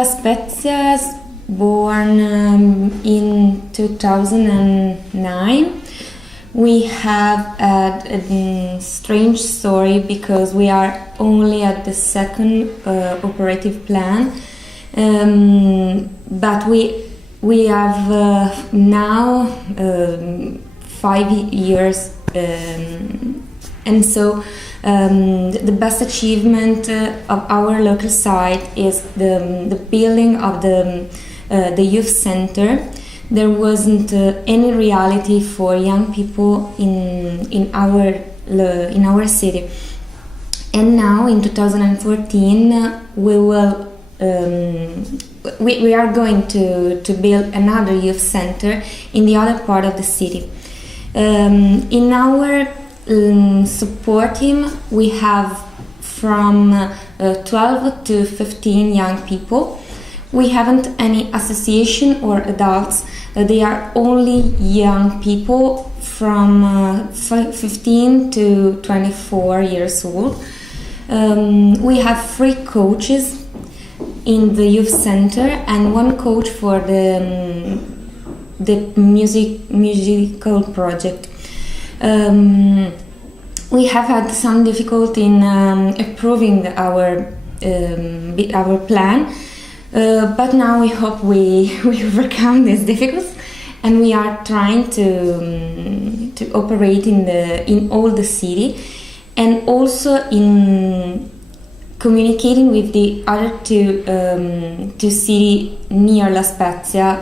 La Spezia, born in 2009. We have a strange story because we are only at the second operative plan, but we have now 5 years, and so the best achievement of our local site is the building of the youth center. There wasn't any reality for young people in our city, and now in 2014 we are going to build another youth center in the other part of the city. In our support team we have from 12 to 15 young people. We haven't any association or adults. They are only young people from 15 to 24 years old. We have 3 coaches in the youth center and 1 coach for the musical project. We have had some difficulty in approving our plan. But now we hope we overcome these difficulties, and we are trying to operate in all the city, and also in communicating with the other two cities near La Spezia,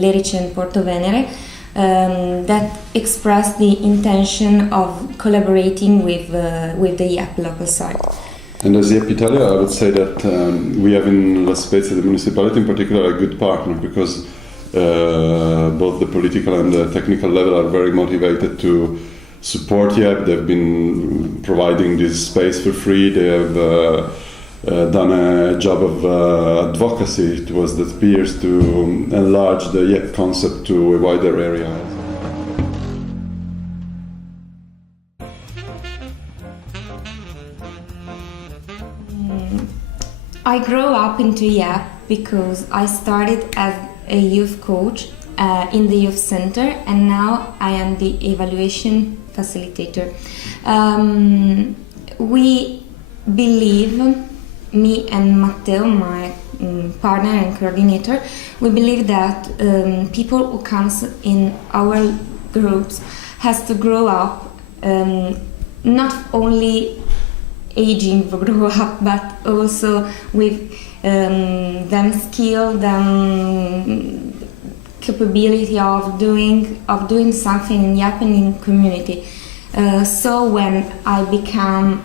Lerice and Porto Venere, that express the intention of collaborating with the YEPP local site. And as YEPP Italia, I would say that we have in La Spezia, the municipality in particular, a good partner, because both the political and the technical level are very motivated to support YEPP. They've been providing this space for free. They have done a job of advocacy towards the peers to enlarge the YEPP concept to a wider area. I grew up into YEPP because I started as a youth coach in the youth center, and now I am the evaluation facilitator. We believe, me and Matteo, my partner and coordinator, we believe that people who comes in our groups has to grow up, not only aging grow up, but also with them skill, them capability of doing something in YEPP and in community. So when I become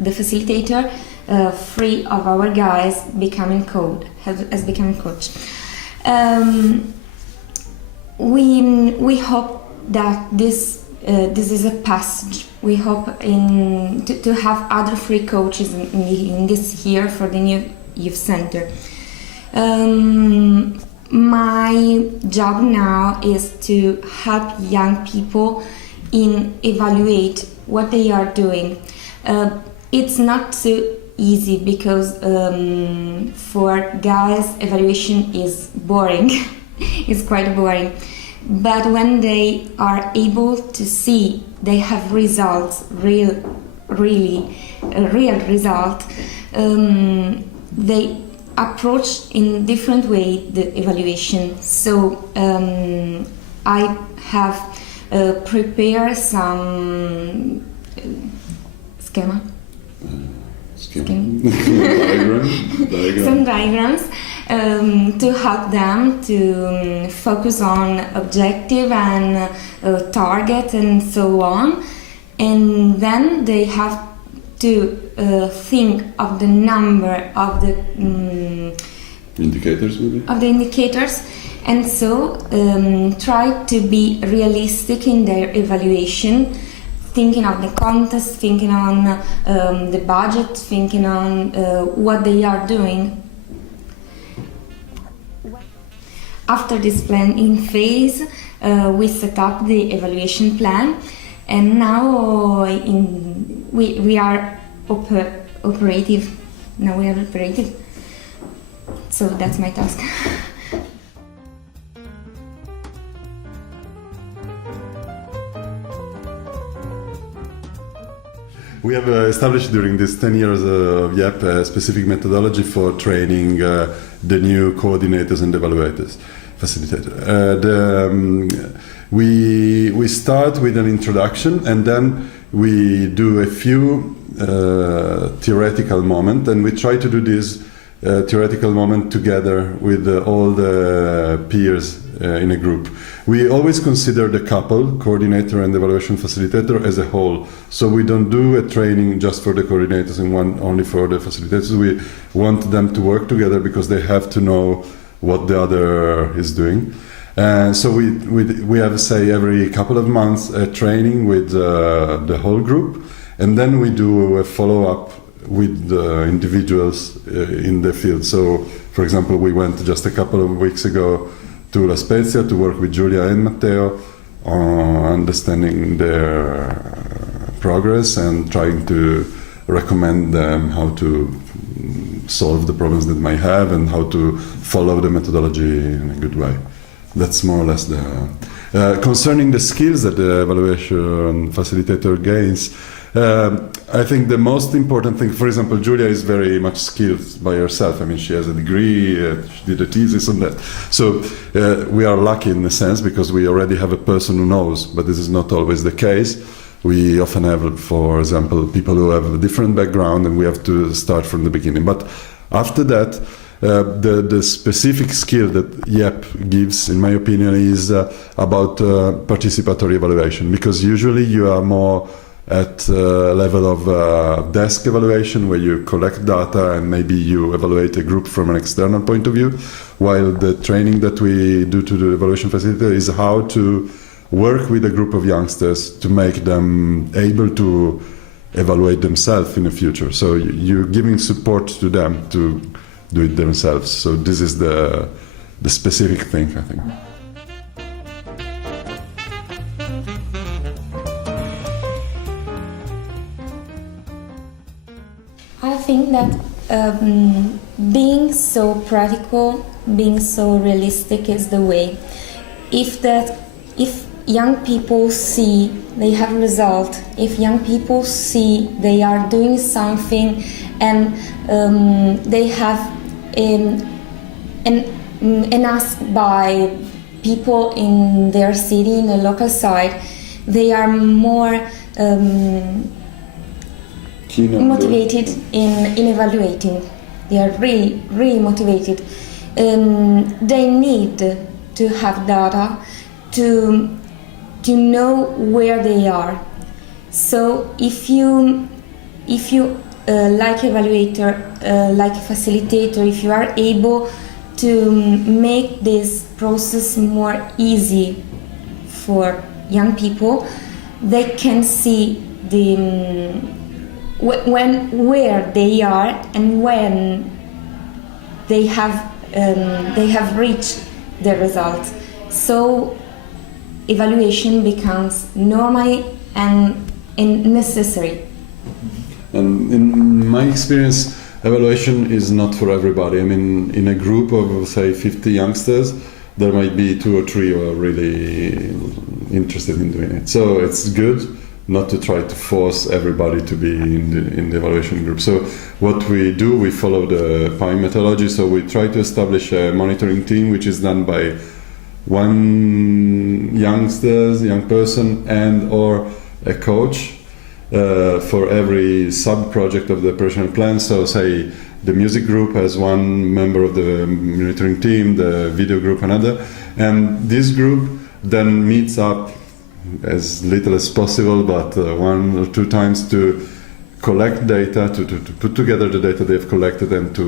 the facilitator, 3 of our guys has become coach. We hope that this is a passage. We hope to have other 3 coaches in this year for the new youth center. My job now is to help young people in evaluate what they are doing. It's not so easy because for guys evaluation is boring. It's quite boring. But when they are able to see they have results, real result, they approach in different way the evaluation. So I have prepared some schema. Some diagrams to help them to focus on objective and target and so on, and then they have to think of the number of the indicators, maybe? Of the indicators, and so try to be realistic in their evaluation, thinking of the contest, thinking on the budget, thinking on what they are doing. After this planning phase, we set up the evaluation plan, and now we are operative. Now we are operative. So that's my task. We have established during these 10 years of YEPP a specific methodology for training the new coordinators and evaluators, facilitator. We start with an introduction, and then we do a few theoretical moments, and we try to do this theoretical moment together with all the peers in a group. We always consider the couple, coordinator and evaluation facilitator, as a whole. So we don't do a training just for the coordinators and one only for the facilitators. We want them to work together because they have to know what the other is doing. So we have, say, every couple of months a training with the whole group, and then we do a follow-up with the individuals in the field. So, for example, we went just a couple of weeks ago to La Spezia to work with Giulia and Matteo on understanding their progress and trying to recommend them how to solve the problems that they might have and how to follow the methodology in a good way. That's more or less the... concerning the skills that the evaluation facilitator gains, I think the most important thing, for example, Giulia is very much skilled by herself. I mean, she has a degree, she did a thesis on that. So we are lucky in a sense because we already have a person who knows, but this is not always the case. We often have, for example, people who have a different background and we have to start from the beginning. But after that, the specific skill that YEPP gives, in my opinion, is about participatory evaluation, because usually you are more at level of desk evaluation, where you collect data and maybe you evaluate a group from an external point of view, while the training that we do to the evaluation facilitator is how to work with a group of youngsters to make them able to evaluate themselves in the future. So you're giving support to them to do it themselves. So this is the specific thing, I think. I think that being so practical, being so realistic is the way. If young people see they have a result, if young people see they are doing something and they have an ask by people in their city, in the local side, they are more motivated in evaluating. They are really motivated. They need to have data to know where they are. So if you like evaluator, like a facilitator, if you are able to make this process more easy for young people, they can see where they are and when they have reached the results. So evaluation becomes normal and necessary. And in my experience, evaluation is not for everybody. I mean, in a group of, say, 50 youngsters, there might be 2 or 3 who are really interested in doing it. So it's good not to try to force everybody to be in the evaluation group. So what we do, we follow the PI methodology. So we try to establish a monitoring team, which is done by one young person and or a coach for every sub-project of the operational plan. So say the music group has one member of the monitoring team, the video group another, and this group then meets up as little as possible, but 1 or 2 times to collect data, to put together the data they've collected and to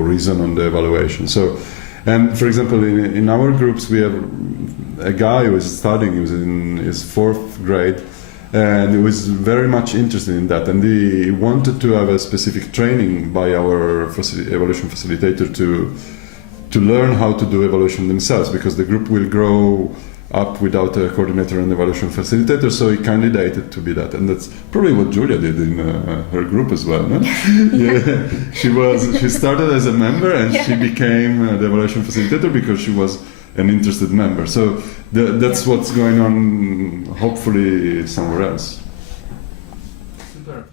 reason on the evaluation. So, and for example, in our groups we have a guy who is studying, he was in his 4th grade, and he was very much interested in that, and he wanted to have a specific training by our evaluation facilitator to learn how to do evaluation themselves, because the group will grow up without a coordinator and evaluation facilitator, so he candidated to be that, and that's probably what Giulia did in her group as well. No? Yeah. She started as a member and she became the evaluation facilitator because she was an interested member. So that's what's going on, hopefully somewhere else. Super.